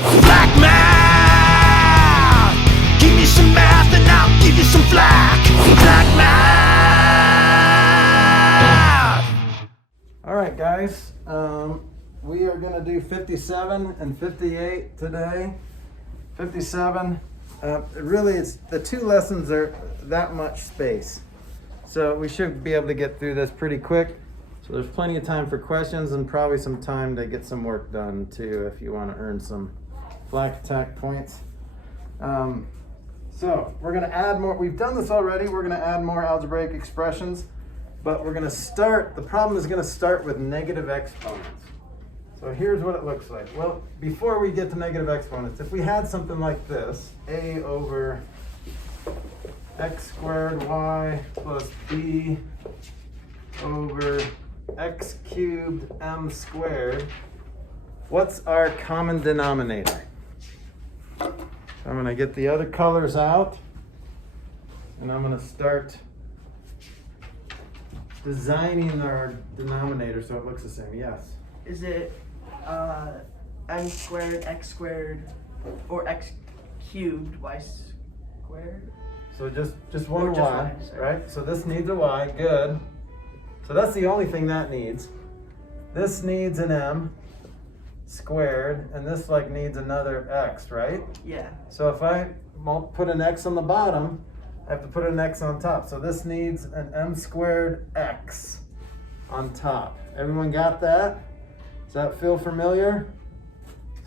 Flack math! Give me some math and I'll give you some flack. Flack math! Alright guys, we are going to do 57 and 58 today. 57, really it's the two lessons are that much space. So we should be able to get through this pretty quick. So there's plenty of time for questions and probably some time to get some work done too if you want to earn some Flack attack points. So we're going to add more. We've done this already. We're going to add more algebraic expressions, but we're going to start. The problem is going to start with negative exponents. So here's what it looks like. Well, before we get to negative exponents, if we had something like this, a over x squared y plus b over x cubed m squared, what's our common denominator? So I'm going to get the other colors out, and I'm going to start designing our denominator so it looks the same. Yes? Is it m squared, x squared, or x cubed, y squared? So just one Or just y, y, right? So this needs a y, good. So that's the only thing that needs. This needs an m squared, and this like needs another x, right? Yeah. So if I put an x on the bottom, I have to put an x on top. So this needs an m squared x on top. Everyone got that? Does that feel familiar?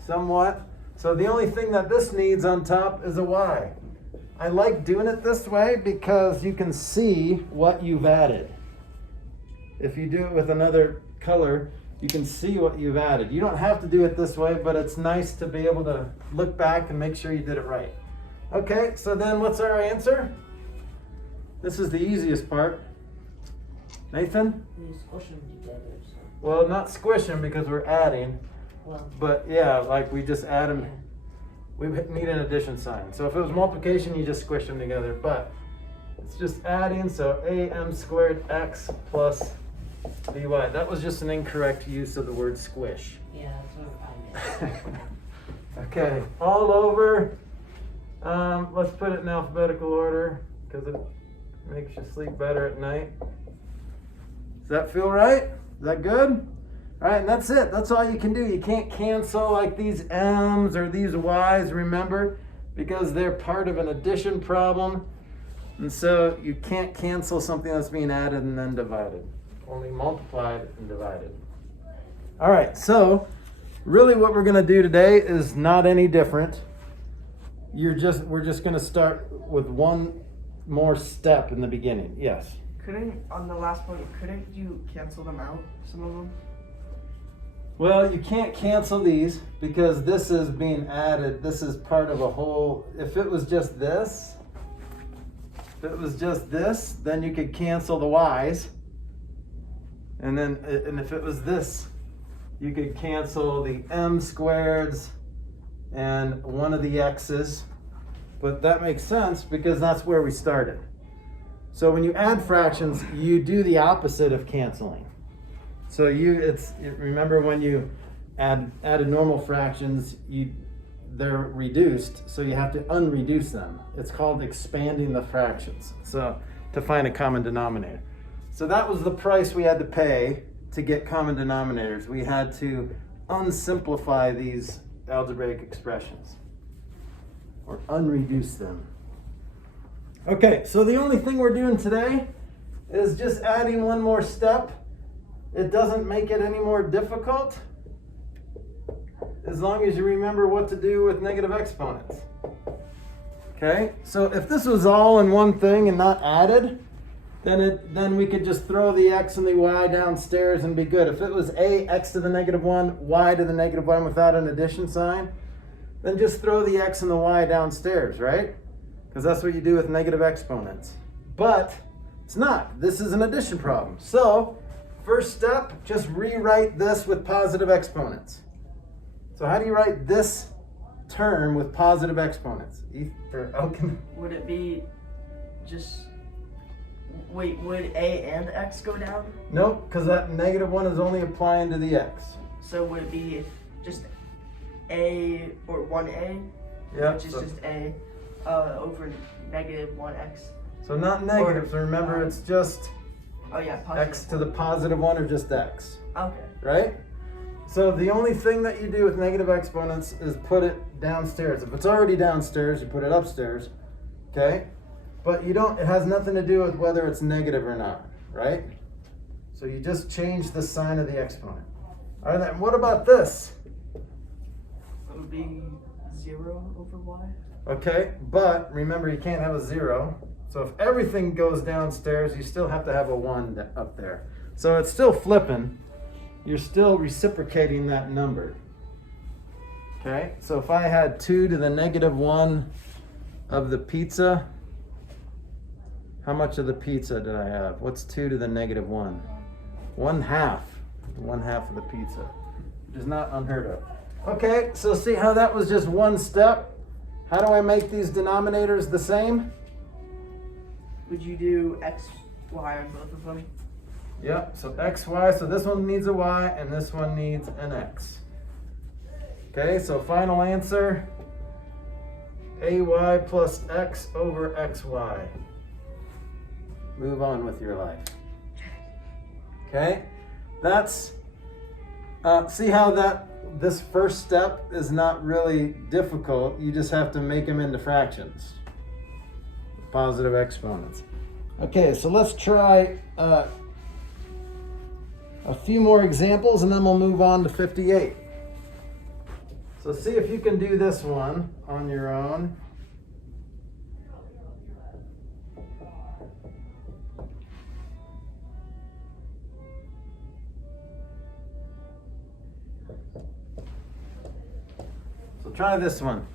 Somewhat. So the only thing that this needs on top is a y. I like doing it this way because you can see what you've added. If you do it with another color, you can see what you've added. You don't have to do it this way, but it's nice to be able to look back and make sure you did it right. Okay, so then what's our answer? This is the easiest part. Nathan? You squish them together. So. Well, not squish them because we're adding, Well, but yeah, like we just add them. We need an addition sign. So if it was multiplication, you just squish them together, but it's just adding, so am squared x plus by. That was just an incorrect use of the word squish. yeah, that's what I meant. Okay, all over. Let's put it in alphabetical order because it makes you sleep better at night. Does that feel right? Is that good? All right, and that's it. That's all you can do. You can't cancel like these m's or these y's, remember, because they're part of an addition problem. And so you can't cancel something that's being added and then divided. Only multiplied and divided. All right, so really what we're going to do today is not any different. We're just going to start with one more step in the beginning. Yes? On the last one, couldn't you cancel them out, some of them? Well, you can't cancel these because this is being added. This is part of a whole. If it was just this, then you could cancel the y's. And if it was this, you could cancel the m squareds and one of the x's. But that makes sense because that's where we started. So when you add fractions, you do the opposite of canceling. So remember when you added normal fractions, they're reduced, so you have to unreduce them. It's called expanding the fractions. So to find a common denominator. So that was the price we had to pay to get common denominators. We had to unsimplify these algebraic expressions or unreduce them. Okay, so the only thing we're doing today is just adding one more step. It doesn't make it any more difficult as long as you remember what to do with negative exponents. Okay, so if this was all in one thing and not added, then we could just throw the x and the y downstairs and be good. If it was x to the negative 1, y to the negative 1 without an addition sign, then just throw the x and the y downstairs, right? Because that's what you do with negative exponents. But it's not. This is an addition problem. So first step, just rewrite this with positive exponents. So how do you write this term with positive exponents? Would it be just, wait, would a and x go down? Nope, because that negative 1 is only applying to the x. So would it be just a, or 1a, Yep. which is So, just a, over negative 1x. so not negative, so remember it's just Oh yeah, positive. x to the positive 1 or just x, Okay. right? So the only thing that you do with negative exponents is put it downstairs. If it's already downstairs, you put it upstairs, okay? But you don't, it has nothing to do with whether it's negative or not, right? So you just change the sign of the exponent. All right, then what about this? It would be 0 over y. Okay, but remember you can't have a 0. So if everything goes downstairs, you still have to have a 1 up there. So it's still flipping. You're still reciprocating that number. Okay, so if I had 2 to the negative 1 of the pizza, how much of the pizza did I have? What's 2 to the negative 1? 1/2. 1/2 of the pizza, which is not unheard of. Okay, so see how that was just one step? How do I make these denominators the same? Would you do x, y on both of them? Yep, so x, y, so this one needs a y and this one needs an x. Okay, so final answer, ay plus x over xy. Move on with your life. Okay, that's, see how this first step is not really difficult. You just have to make them into fractions. Positive exponents. Okay, so let's try a few more examples and then we'll move on to 58. So see if you can do this one on your own. So try this one.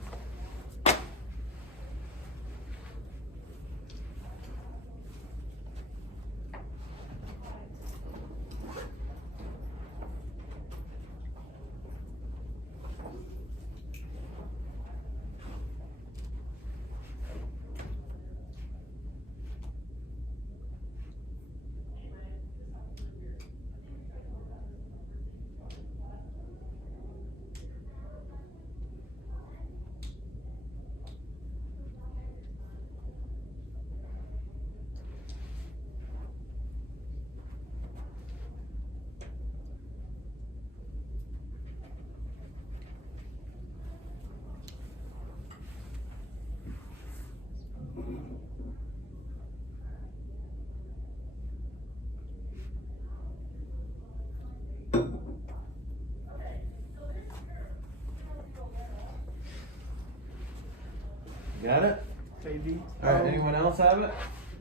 Got it? Maybe. All right, anyone else have it?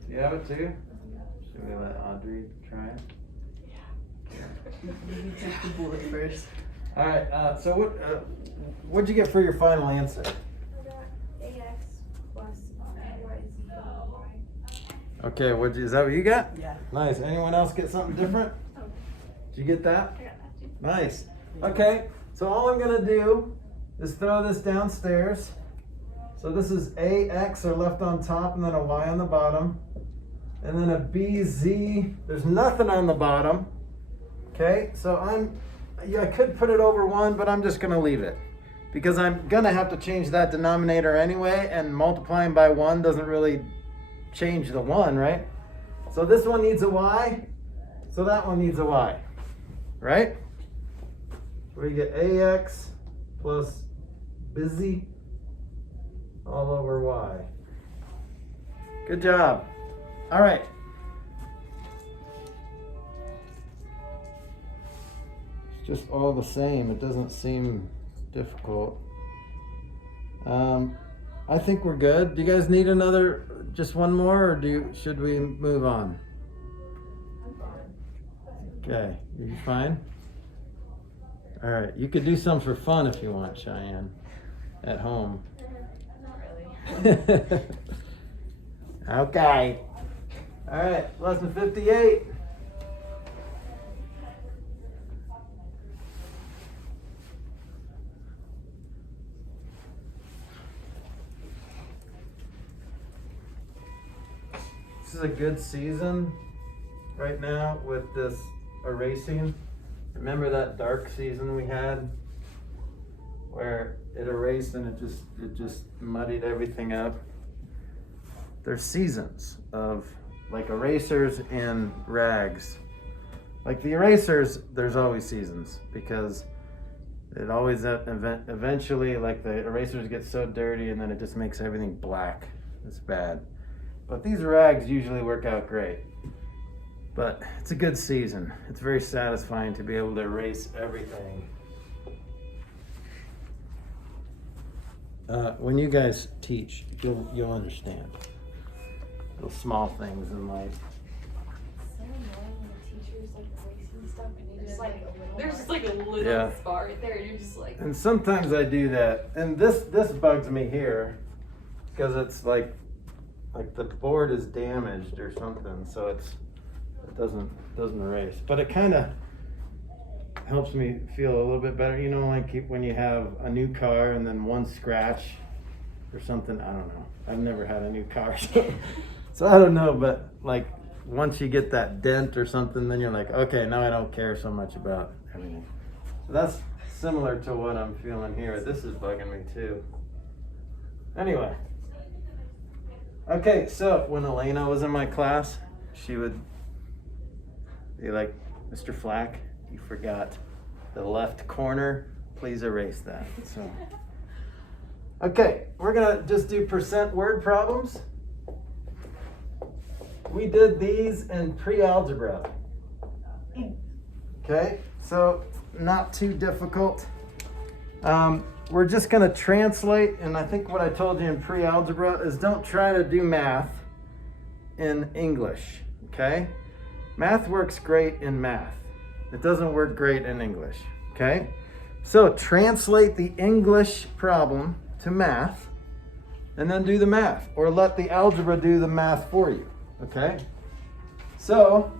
You have it too? Should we let Audrey try it? You can take the bullet first. All right, so what'd you get for your final answer? I got ax plus y is equal to y. Okay, is that what you got? Yeah. Nice. Anyone else get something different? Oh, Did you get that? I got that too. Nice. Okay, so all I'm gonna do is throw this downstairs. So this is ax are left on top and then a y on the bottom. And then a bz, there's nothing on the bottom. Okay, so I could put it over 1, but I'm just gonna leave it. Because I'm gonna have to change that denominator anyway, and multiplying by 1 doesn't really change the 1, right? So this one needs a y, so that one needs a y, right? We get ax plus busy all over y. Good job. All right. It's just all the same. It doesn't seem difficult. I think we're good. Do you guys need just one more, or should we move on? Okay, you fine? All right, you could do some for fun if you want, Cheyenne, at home. Not really. Okay. All right, lesson 58. This is a good season right now with this erasing. Remember that dark season we had where it erased and it just muddied everything up. There's seasons of like erasers and rags. Like the erasers, there's always seasons because it always eventually like the erasers get so dirty and then it just makes everything black. It's bad. But these rags usually work out great. But it's a good season. It's very satisfying to be able to erase everything. When you guys teach, you'll understand those small things in life. So annoying when the teacher's like erasing stuff and they just like There's just like a little Yeah. spot right there, and you're just like, And sometimes I do that, and this bugs me here because it's like the board is damaged or something, so it doesn't erase. But it kind of helps me feel a little bit better, you know, like when you have a new car and then one scratch or something. I don't know. I've never had a new car, so I don't know. But like once you get that dent or something, then you're like, okay, now I don't care so much about everything. So that's similar to what I'm feeling here. This is bugging me too. Anyway. Okay, so when Elena was in my class, she would be like, Mr. Flack, you forgot the left corner. Please erase that. So, okay, we're gonna just do percent word problems. We did these in pre-algebra. Okay, so not too difficult. We're just going to translate, and I think what I told you in pre-algebra is don't try to do math in English, okay? Math works great in math. It doesn't work great in English, okay? So translate the English problem to math, and then do the math, or let the algebra do the math for you, okay? So,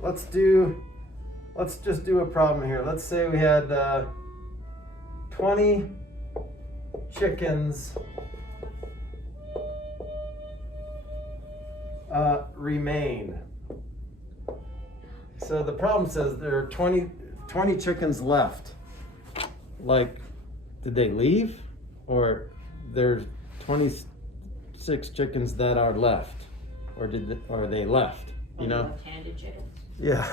let's just do a problem here. Let's say we had 20 chickens remain. So the problem says there are 20 chickens left. Like, did they leave? Or there's 26 chickens that are left? Or are they left? You know? Left-handed chickens. Yeah.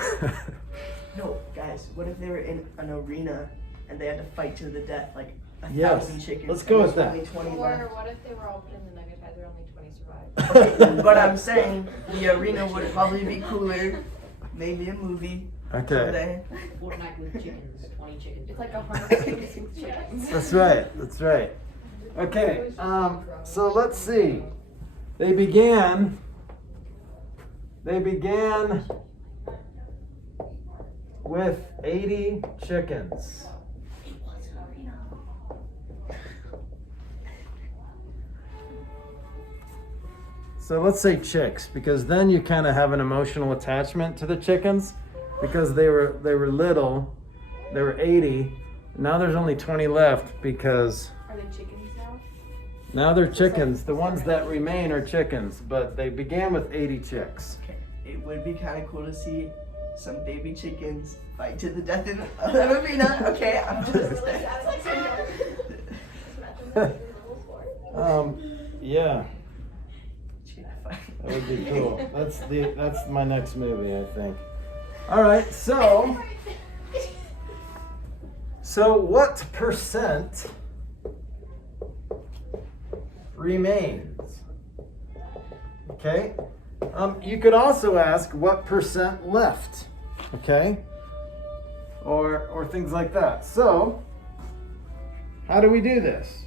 No, guys, what if they were in an arena and they had to fight to the death, like Yes, 1,000 chickens? let's and go there's with that. Only 20 Or left? what if they were all put in the nugget head, there only 20 survived? But I'm saying the arena would probably be cooler. Maybe a movie. Okay. Someday. Fortnite with chickens, 20 chickens. It's like 100 chickens. That's right. Okay, so let's see. They began with 80 chickens. So let's say chicks, because then you kind of have an emotional attachment to the chickens, because they were little, they were 80. Now there's only 20 left because Are they chickens now? now they're chickens. The ones that remain are chickens, but they began with 80 chicks. Okay, it would be kind of cool to see some baby chickens fight to the death in an arena. Okay, I'm just. Yeah, Chicken fight. that would be cool. That's my next movie, I think. All right, so what percent remains? Okay. You could also ask what percent left. Okay. Or things like that. So, how do we do this?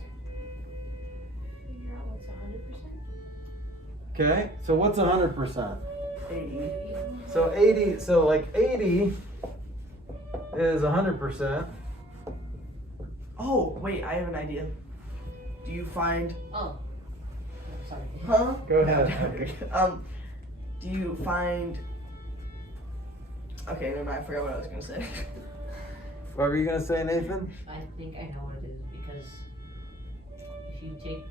Figure out what's 100%. Okay. So what's 100%? 80. So 80. So like 80 is 100%. Oh, wait, I have an idea. Do you find. Oh. Sorry. Huh? Go ahead. Do you find. Okay, never mind, I forgot what I was gonna say. What were you gonna say, Nathan? I think I know what it is, because if you take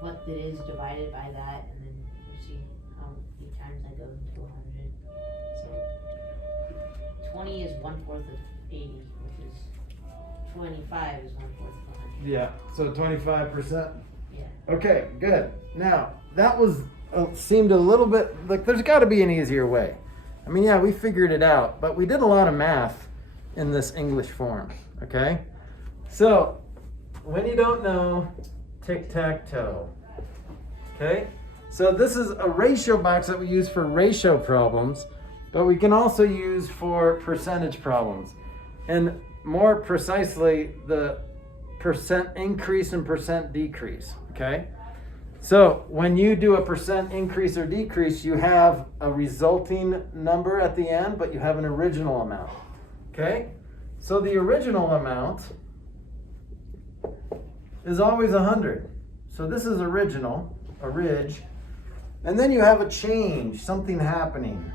what it is divided by that, and then you see how many times that goes into 100. So 20 is 1/4 of 80, which is 25 is 1/4 of 100. Yeah, so 25%. Yeah. Okay, good. Now, that was seemed a little bit like there's got to be an easier way. I mean, yeah, we figured it out, but we did a lot of math in this English form, okay? So, when you don't know, tic-tac-toe, okay? So this is a ratio box that we use for ratio problems, but we can also use for percentage problems. And more precisely, the percent increase and percent decrease, okay? So when you do a percent increase or decrease, you have a resulting number at the end, but you have an original amount, okay? So the original amount is always 100. So this is original, a ridge. And then you have a change, something happening.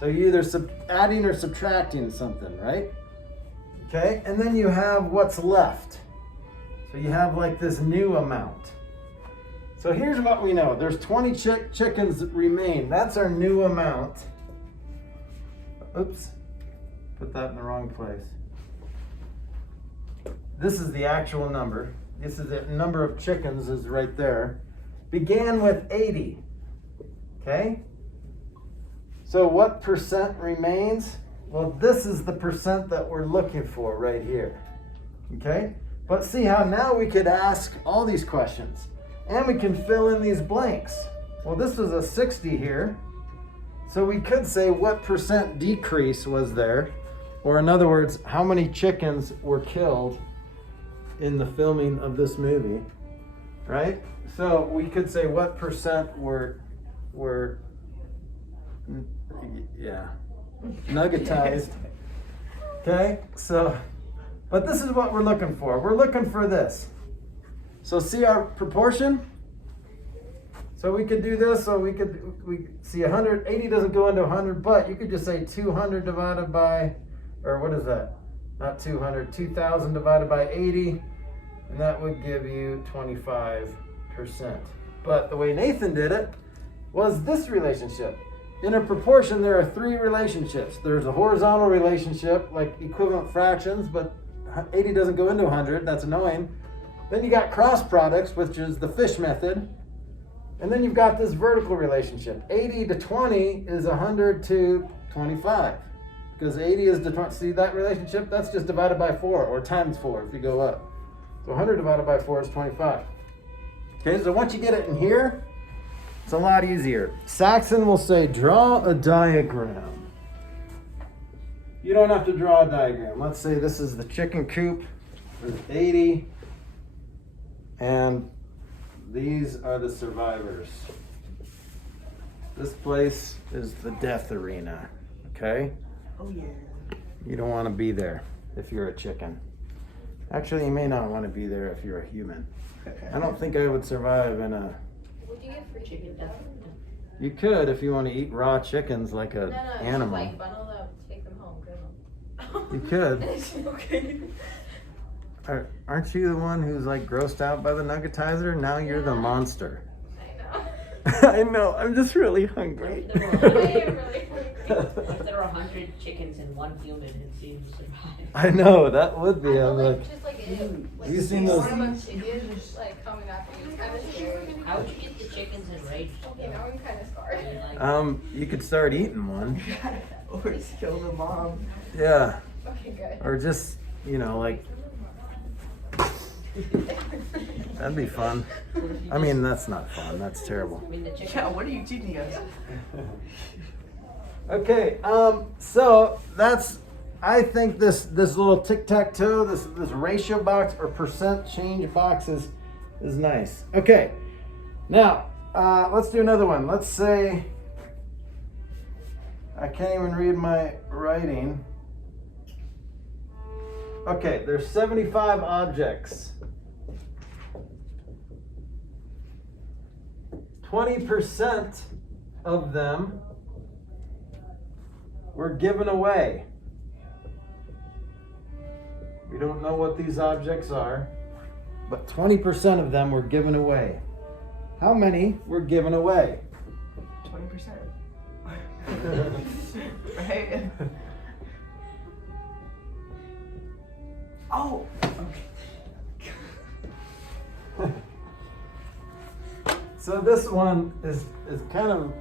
So you're either adding or subtracting something, right? Okay, and then you have what's left. So you have like this new amount. So here's what we know. There's 20 chickens that remain. That's our new amount. Oops, put that in the wrong place. This is the actual number. This is the number of chickens is right there. Began with 80. Okay? So what percent remains? Well, this is the percent that we're looking for right here. Okay? But see how now we could ask all these questions. And we can fill in these blanks. Well, this was a 60 here. So we could say what percent decrease was there? Or in other words, how many chickens were killed in the filming of this movie, right? So we could say what percent were nuggetized. Okay, so, but this is what we're looking for. We're looking for this. So see our proportion? So we could do this, so we see 180 doesn't go into 100, but you could just say 200 divided by, or what is that? Not 200, 2,000 divided by 80, and that would give you 25%. But the way Nathan did it was this relationship. In a proportion, there are three relationships. There's a horizontal relationship, like equivalent fractions, but 80 doesn't go into 100, that's annoying. Then you got cross products, which is the fish method. And then you've got this vertical relationship. 80 to 20 is 100 to 25. Because 80 is to 20. See that relationship? That's just divided by 4, or times 4 if you go up. So 100 divided by 4 is 25. Okay, so once you get it in here, it's a lot easier. Saxon will say, draw a diagram. You don't have to draw a diagram. Let's say this is the chicken coop. There's 80. And these are the survivors. This place is the death arena, okay? Oh yeah. You don't want to be there if you're a chicken. Actually, you may not want to be there if you're a human. I don't think I would survive in a... Would you get free Chicken death. You could if you want to eat raw chickens like an animal. Just like bundle them, take them home, grill them. You could. Okay. Aren't you the one who's like grossed out by the nuggetizer? Now you're the monster. I know. I know, I'm just really hungry. I am really hungry. If there were 100 chickens and one human, it seems to survive. I know, that would be. I'm Like, like, just like it, like you seen those- one of them chickens like coming after you. It's kind of scary. How would you get the chickens enraged? Okay, now I'm kind of scarred. Like, you could start eating one. Or just kill the mom. Yeah, Okay, good. or just, like, that'd be fun. I mean, that's not fun, that's terrible. I mean, the chickens. Yeah, what are you teaching us? Okay, so that's, I think this little tic-tac-toe, this ratio box or percent change box is nice. Okay, now let's do another one. Let's say, I can't even read my writing. Okay, there's 75 objects. 20% of them were given away. We don't know what these objects are, but 20% of them were given away. How many were given away? 20%. Right? Oh. Okay. So this one is kind of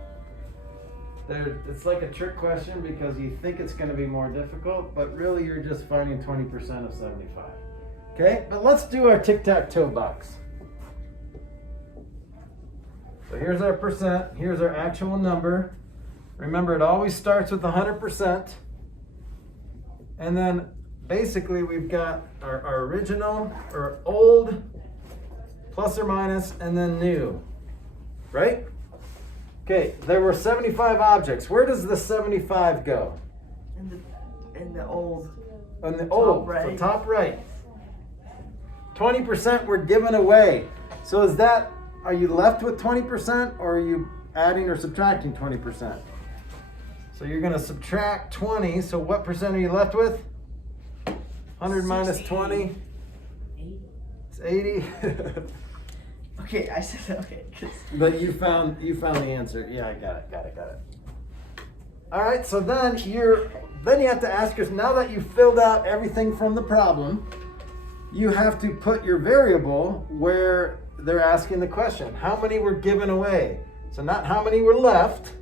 it's like a trick question because you think it's going to be more difficult, but really you're just finding 20% of 75. Okay, but let's do our tic-tac-toe box. So here's our percent, here's our actual number. Remember, it always starts with 100%. And then basically we've got our original or old, plus or minus, and then new, right? Okay, there were 75 objects. Where does the 75 go? In the old. On the old, right. so top right. 20% were given away. So is that, are you left with 20% or are you adding or subtracting 20%? So you're gonna subtract 20, so what percent are you left with? 100 minus 20? 80. It's 80. Okay, I said okay. But you found the answer. Yeah, I got it. All right, so then you have to ask yourself, now that you've filled out everything from the problem, you have to put your variable where they're asking the question. How many were given away? So not how many were left,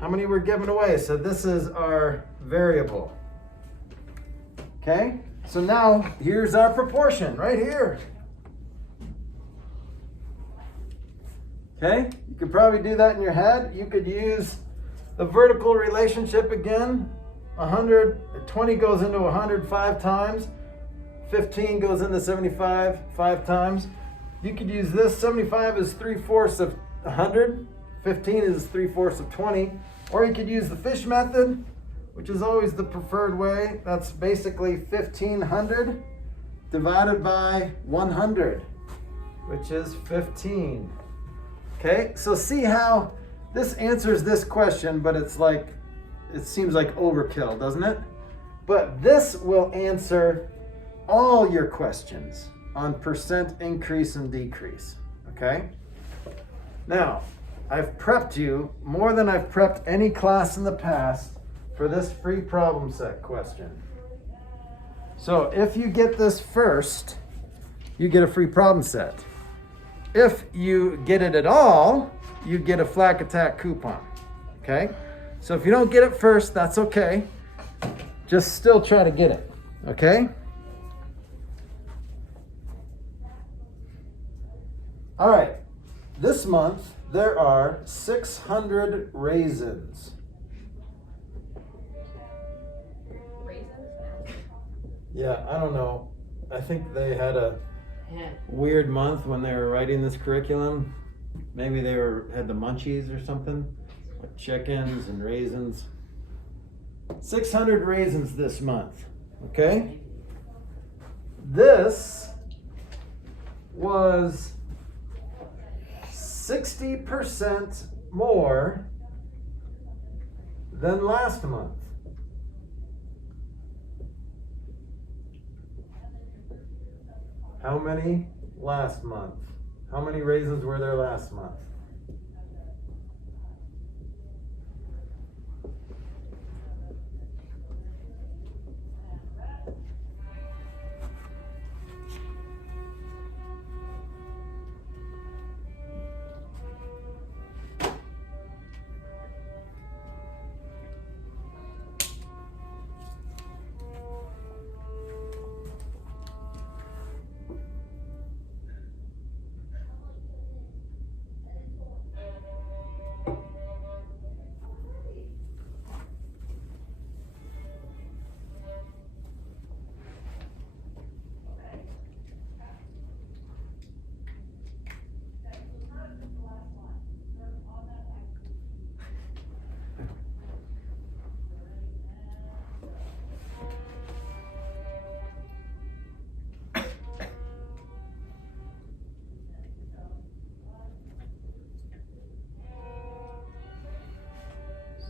how many were given away. So this is our variable. Okay, so now here's our proportion right here. Okay, you could probably do that in your head. You could use the vertical relationship again. 20 goes into 100 5 times. 15 goes into 75 5 times. You could use this. 75 is 3/4 of 100. 15 is 3/4 of 20. Or you could use the fish method, which is always the preferred way. That's basically 1500 divided by 100, which is 15. Okay, so see how this answers this question, but it's like, it seems like overkill, doesn't it? But this will answer all your questions on percent increase and decrease, okay? Now, I've prepped you more than I've prepped any class in the past for this free problem set question. So if you get this first, you get a free problem set. If you get it at all, you get a Flack Attack coupon, okay? So if you don't get it first, that's okay. Just still try to get it, okay? All right, this month there are 600 raisins. Raisins? Yeah, I don't know. I think they had a Yeah. weird month when they were writing this curriculum. Maybe they had the munchies or something, like chickens and raisins. 600 raisins this month, okay? This was 60% more than last month. How many last month? How many raisins were there last month?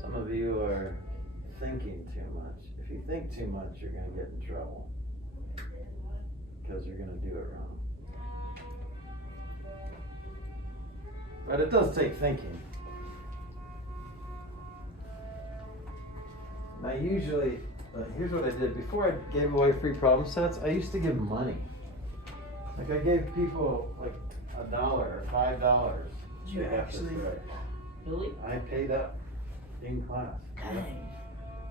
Some of you are thinking too much. If you think too much, you're going to get in trouble because you're going to do it wrong. But it does take thinking. Now usually But here's what I did. Before I gave away free problem sets, I used to give money. Like I gave people like $1 or $5. Did you to get this actually? right. Really? I paid up in class. Dang.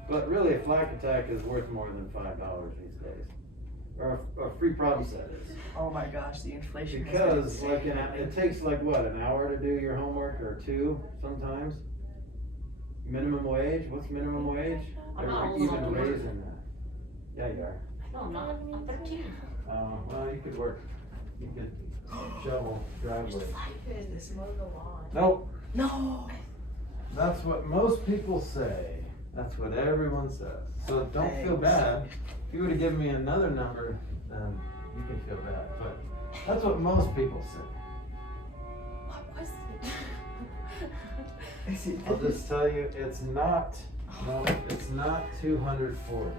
But really, a Flack attack is worth more than $5 these days. Or a free problem set is. Oh my gosh, the inflation. Because like it takes like what, an hour to do your homework or 2 sometimes? Minimum wage? What's minimum wage? I'm They're not old enough even to work. raising that. Yeah, you are. No, I'm not. I'm 13. Well, you could work. You could shovel driveway. Could mow the lawn. Nope. No. That's what most people say. That's what everyone says. So don't feel Thanks. bad. If you would have given me another number, then you can feel bad. But that's what most people say. What was it? Is it? I'll just tell you, it's not 240.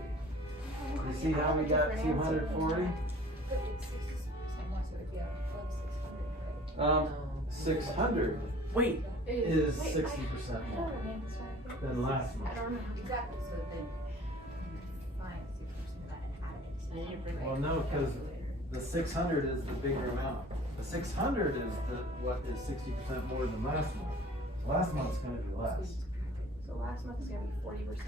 You see how we got 240? But it's 60% more, so it'd be above 600, right? 600 Wait. is Wait, 60% I don't more remember, sorry. than last I month. don't remember exactly, so then fine, 60% of that I need to bring Well, no, because the 600 is the bigger amount. The 600 is what is 60% more than last month. Last month's gonna be less. So last month is gonna be 40%.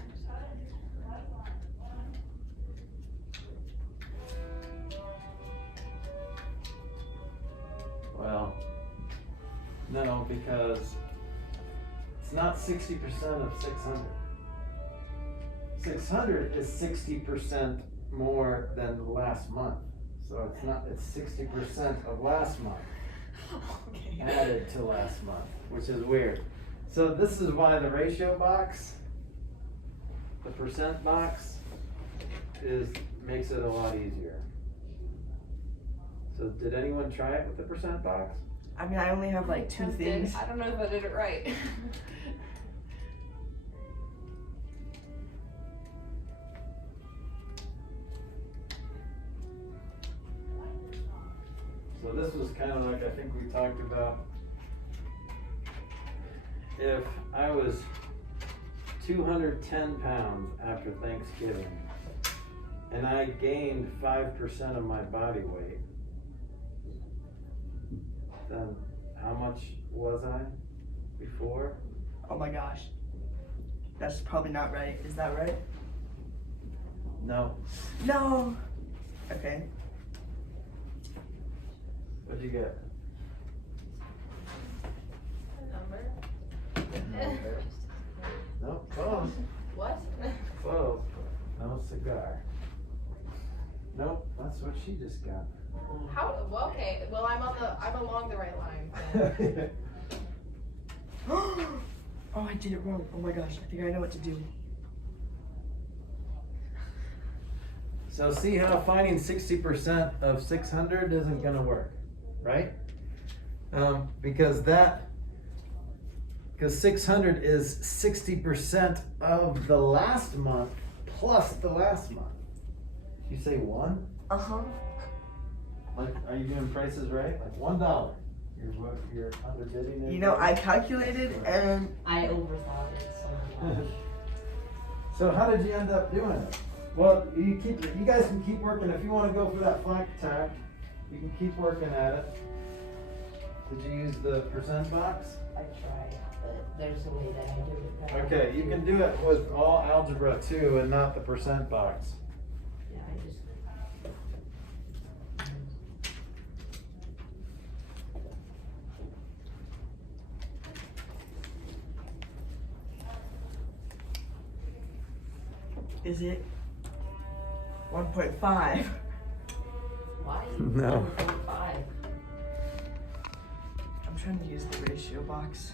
Well, no, because it's not 60% of 600. 600 is 60% more than last month. So it's not, it's 60% of last month Okay. added to last month, which is weird. So this is why the ratio box, the percent box, makes it a lot easier. So did anyone try it with the percent box? I mean, I only have like 2 things. I don't know if I did it right. So this was kind of like, I think we talked about, if I was 210 pounds after Thanksgiving and I gained 5% of my body weight, then how much was I before? Oh my gosh. That's probably not right. Is that right? No. No. Okay. What'd you get? Number. No, close. What? Close. No cigar. Nope, that's what she just got. How? Well, okay. Well, I'm along the right line. Oh, I did it wrong. Oh my gosh. I think I know what to do. So see how finding 60% of 600 isn't gonna work, right? Because 600 is 60% of the last month plus the last month. You say 1? Uh-huh. Like, are you doing prices right? Like $1. You're underbidding it. You know, I calculated and I overthought it so much. So how did you end up doing it? Well, you guys can keep working. If you want to go for that Flack attack, you can keep working at it. Did you use the percent box? I tried, but there's a way that I do it better. Okay, you can do it with all algebra too, and not the percent box. Yeah, I just. is it 1.5? Why? No. 1.5. I'm trying to use the ratio box.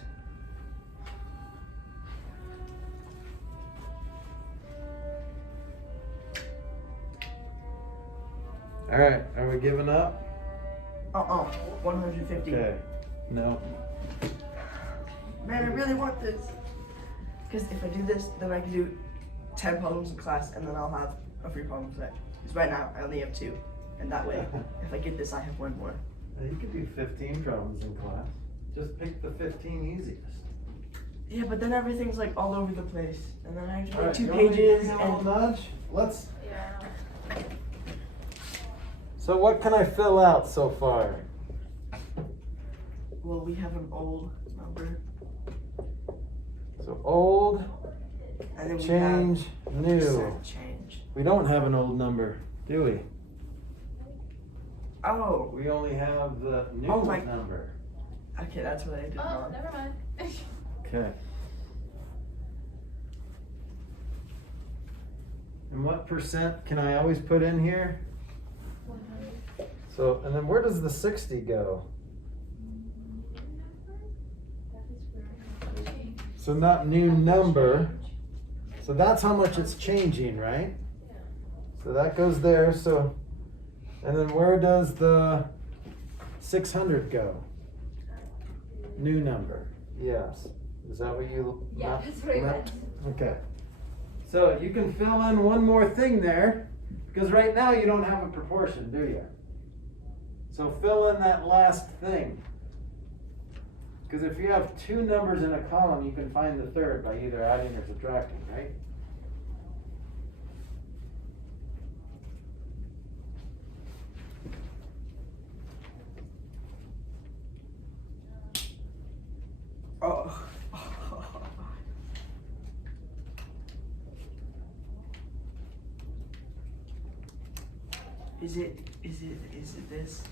All right, are we giving up? 150. Okay. No. Man, I really want this. Because if I do this, then I can do 10 problems in class and then I'll have a free problem set. Because right now, I only have 2. And that way, if I get this, I have 1 more. You could do 15 problems in class. Just pick the 15 easiest. Yeah, but then everything's like all over the place, and then I have to All write right, 2 you want me to pages. give you a little And nudge? Let's. Yeah. So what can I fill out so far? well, we have an old number, So old, and then we change, have new. percent change. We don't have an old number, do we? Oh, We only have the new Oh my- number. okay, that's what I did Oh, wrong. never mind. Okay. And what percent can I always put in here? 100. So, and then where does the 60 go? That is where I have to change. So not new number. So that's how much it's changing, right? So that goes there, so, and then where does the 600 go? New number, yes. Is that what you? Yeah, that's what I meant. Okay. So you can fill in one more thing there, because right now you don't have a proportion, do you? So fill in that last thing. Because if you have 2 numbers in a column, you can find the third by either adding or subtracting, right? Oh. Is it this?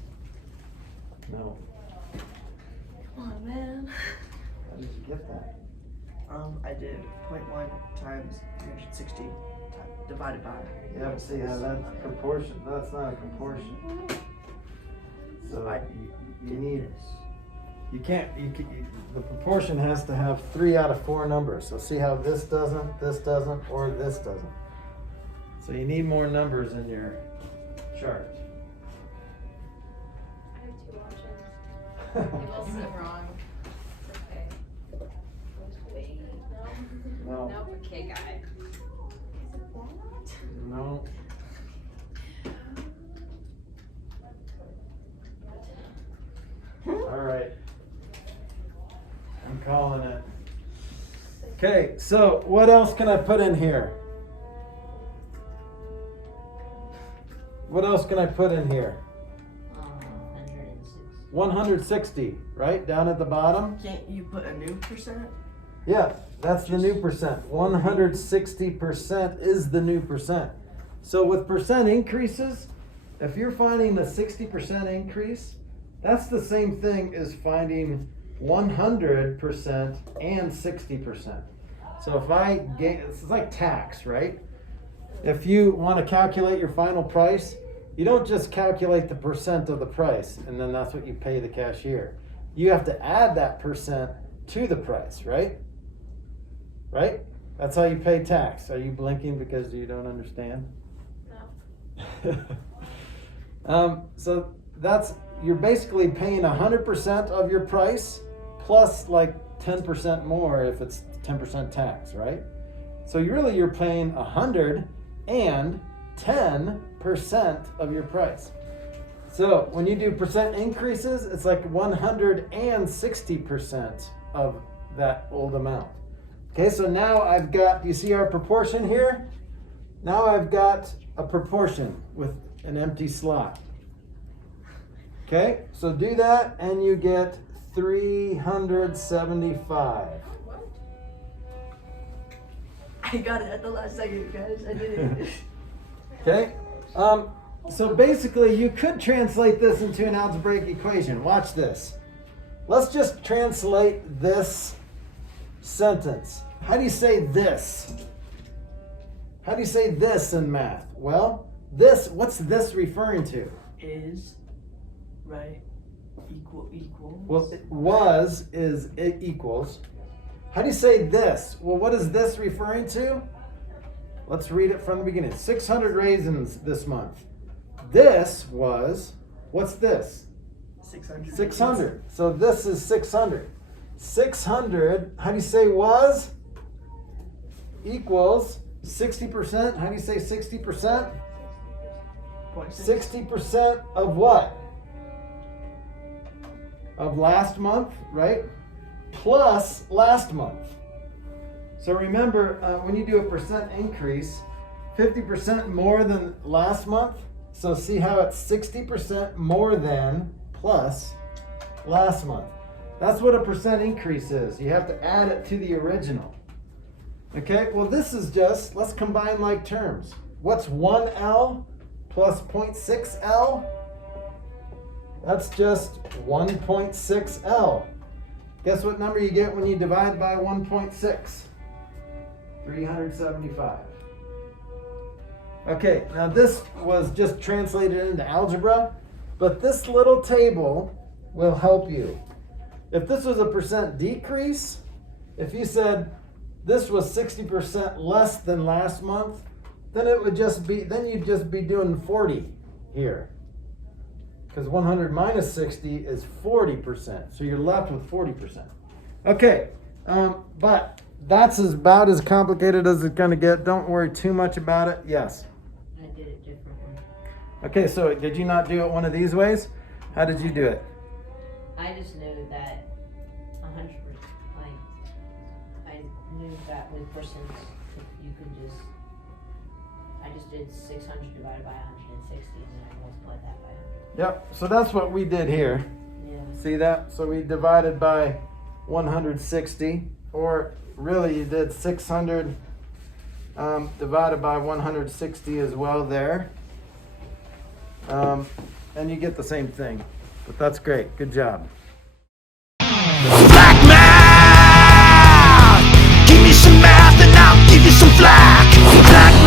No. Come on, man. How did you get that? I did 0.1 times 360 divided by. Yeah, but see how that's proportion. That's not a proportion. So you need. You can't. The proportion has to have 3 out of 4 numbers. So see how this doesn't, or this doesn't. So you need more numbers in your chart. I have 2 options. It will seem wrong. It's okay. Wait, no. No. Nope, okay, got it. Is it that? No. All right. I'm calling it. Okay, so what else can I put in here? What else can I put in here? 106. 160, right? Down at the bottom? Can't you put a new percent? Yeah, that's the new percent. 160% is the new percent. So with percent increases, if you're finding a 60% increase, that's the same thing as finding 100% and 60%. So if I get, it's like tax, right? If you want to calculate your final price, you don't just calculate the percent of the price and then that's what you pay the cashier. You have to add that percent to the price, right? Right? That's how you pay tax. Are you blinking because you don't understand? No. So that's, you're basically paying 100% of your price plus like 10% more if it's 10% tax, right? So you're paying 110% of your price. So when you do percent increases, it's like 160% of that old amount. Okay, so now I've got, you see our proportion here? Now I've got a proportion with an empty slot. Okay, so do that and you get 375. What? I got it at the last second, guys. I did it. Okay, so basically you could translate this into an algebraic equation. Watch this. Let's just translate this sentence. How do you say this? How do you say this in math? Well, this, what's this referring to? Is, right, equals. Well, it equals. How do you say this? Well, what is this referring to? Let's read it from the beginning. 600 raisins this month. This was, what's this? 600. 600. So this is 600. 600, how do you say was? Equals 60%. How do you say 60%? 60% of what? Of last month, right? Plus last month. So remember, when you do a percent increase, 50% more than last month. So see how it's 60% more than plus last month. That's what a percent increase is. You have to add it to the original. Okay, well this is just, let's combine like terms. What's 1L plus 0.6L? That's just 1.6L. Guess what number you get when you divide by 1.6? 375. Okay, now this was just translated into algebra, but this little table will help you. If this was a percent decrease, if you said this was 60% less than last month, then it would just be, then you'd just be doing 40 here. Because 100 minus 60 is 40%, so you're left with 40%. Okay, but that's about as complicated as it's gonna get. Don't worry too much about it. Yes. I did it differently. Okay, so did you not do it one of these ways? How did you do it? I just knew that 100%, like, I knew that with percents, you could just, I just did 600 divided by 160 and then I multiplied that by 100. Yep, so that's what we did here. Yeah. See that? So we divided by 160, or really you did 600 divided by 160 as well there. And you get the same thing. But that's great. Good job. Flack math! Give me some math and I'll give you some flack. Flack